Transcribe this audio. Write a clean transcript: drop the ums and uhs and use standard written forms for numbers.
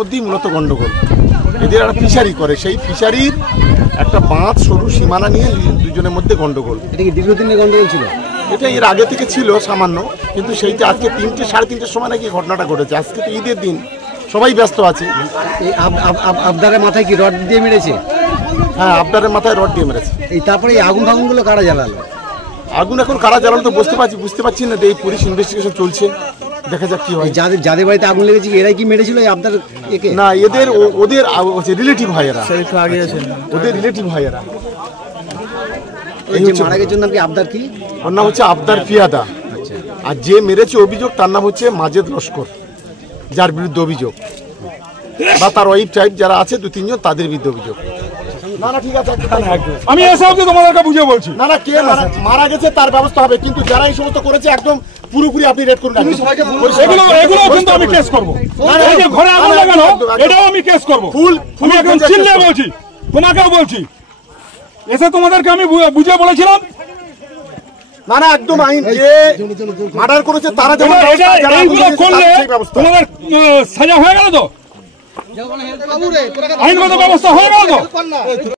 মধ্যেই মূলত গন্ডগোল। এদের একটা ফিশারি করে, সেই ফিশারির একটা বাঁধ সরু সীমানা নিয়ে দুজনের মধ্যে গন্ডগোল। এটা কি দীর্ঘদিনের গন্ডগোল ছিল? এটা এর আগে থেকে ছিল সামান্য, কিন্তু সেইটা আজকে 3টে সাড়ে 3টের সময় নাকি ঘটনাটা ঘটেছে। আজকে তো ঈদের দিন, সবাই ব্যস্ত আছে। আবদারের মাথায় কি রড দিয়ে মেরেছে? হ্যাঁ, আবদারের মাথায় রড দিয়ে মেরেছে। তারপরে এই আগুন ফাগুনগুলো কারা জ্বালালো? আগুন এখন কারা জ্বালালো তো বুঝতে পারছি না। এই পুলিশ ইনভেস্টিগেশন চলছে, দেখা যাক কি হয়। যাদের বাড়িতে আগুন লেগেছে এরাই কি মেরেছিল আবদার? না, ওদের রিলেটিভ হয় এরা, ওদের রিলেটিভ হয় এরা। মারা গেছে নাম কি আবদার? কি ওর নাম হচ্ছে আবদার পিয়াদা। আর যে মেরেছে অভিযোগ তার নাম হচ্ছে মাজেদ লস্কর, যার বিরুদ্ধে অভিযোগ, বা তার ওয়াইফ টাইপ যারা আছে 2-3 জন, তাদের বিরুদ্ধে অভিযোগ। না না, ঠিক আছে, আমি এসে অবধি তোমাদেরকে বুঝিয়ে বলছি। না না, কে মারা গেছে তার ব্যবস্থা হবে, কিন্তু যারা এই সমস্ত করেছে একদম পুরোপুরি আপনি রেড করুন। এগুলো কিন্তু আমি কেস করবো। ঘরে আগুন লাগানো, এটাও আমি কেস করবো। আমি একদম চিল্লে বলছি, তোমাকেও বলছি। এসে তোমাদেরকে আমি বুঝিয়ে বলেছিলাম। না না, একদম আইন যে মার্ডার করেছে তারা যেমন এইগুলো করলে তোমাদের সাজা হয়ে গেল তো, আইনগত ব্যবস্থা হয়ে গেল তো।